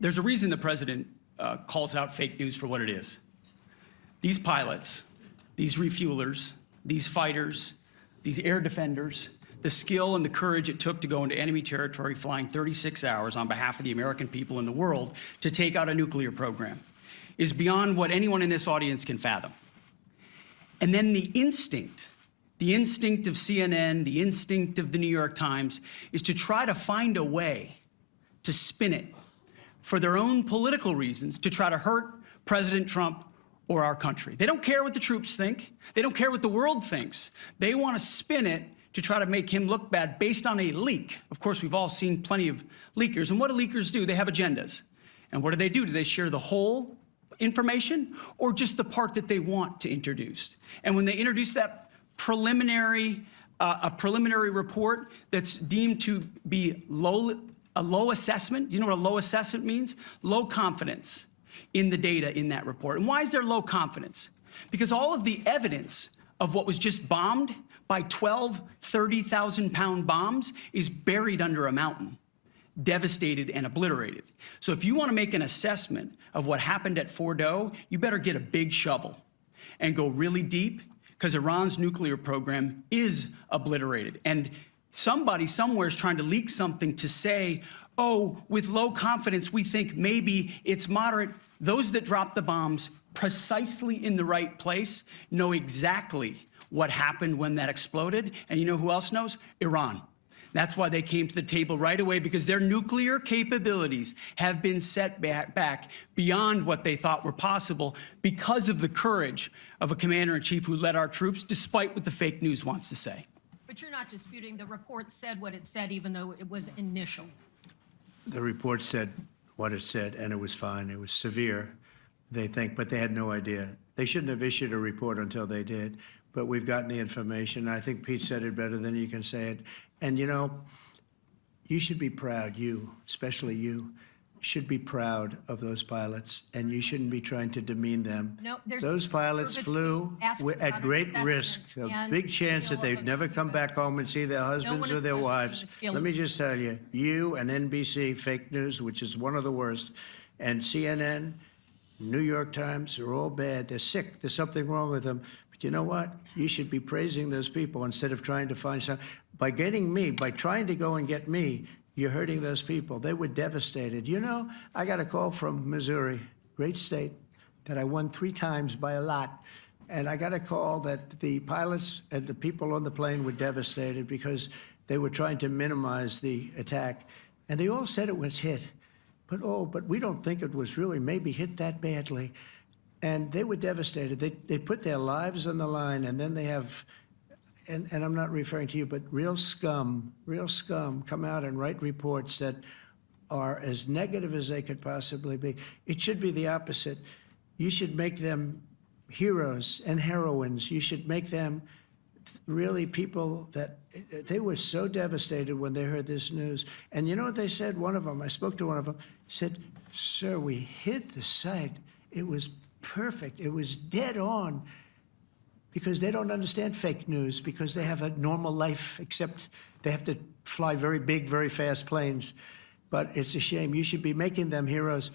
There's a reason the president calls out fake news for what it is. These pilots, these refuelers, these fighters, these air defenders, the skill and the courage it took to go into enemy territory flying 36 hours on behalf of the American people and the world to take out a nuclear program is beyond what anyone in this audience can fathom. And then the instinct of CNN, the instinct of the New York Times is to try to find a way to spin it for their own political reasons to try to hurt President Trump or our country. They don't care what the troops think. They don't care what the world thinks. They want to spin it to try to make him look bad based on a leak. Of course, we've all seen plenty of leakers. And what do leakers do? They have agendas. And what do? Do they share the whole information or just the part that they want to introduce? And when they introduce that preliminary, a preliminary report that's deemed to be a low assessment, you know what a low assessment means? Low confidence in the data in that report. And why is there low confidence? Because all of the evidence of what was just bombed by 12 30,000-pound bombs is buried under a mountain, devastated and obliterated. So if you want to make an assessment of what happened at Fordo, you better get a big shovel and go really deep, because Iran's nuclear program is obliterated. And somebody somewhere is trying to leak something to say, oh, with low confidence, we think maybe it's moderate. Those that drop the bombs precisely in the right place know exactly what happened when that exploded. And you know who else knows? Iran. That's why they came to the table right away, because their nuclear capabilities have been set back beyond what they thought were possible because of the courage of a commander-in-chief who led our troops, despite what the fake news wants to say. But you're not disputing the report said what it said, even though it was initial. The report said what it said, and it was fine. It was severe, they think, but they had no idea. They shouldn't have issued a report until they did, but we've gotten the information. I think Pete said it better than you can say it. And, you know, you should be proud, you, especially you, should be proud of those pilots, and you shouldn't be trying to demean them. No, those pilots flew at great risk, a big chance that they'd never come back home and see their husbands or their wives. Let me just tell you, you and NBC, fake news, which is one of the worst, and CNN, New York Times, are all bad. They're sick. There's something wrong with them. But you know what? You should be praising those people instead of trying to find some. By getting me, by trying to go and get me, you're hurting those people. They were devastated. You know, I got a call from Missouri, great state, that I won 3 times by a lot. And I got a call that the pilots and the people on the plane were devastated because they were trying to minimize the attack. And they all said it was hit. But we don't think it was really maybe hit that badly. And they were devastated. They put their lives on the line, and then they have, and I'm not referring to you, but real scum come out and write reports that are as negative as they could possibly be. It should be the opposite. You should make them heroes and heroines. You should make them really people that they were so devastated when they heard this news. And you know what they said? One of them, I spoke to one of them, said, "Sir, we hit the site. It was perfect. It was dead on." Because they don't understand fake news, because they have a normal life, except they have to fly very big, very fast planes. But it's a shame. You should be making them heroes.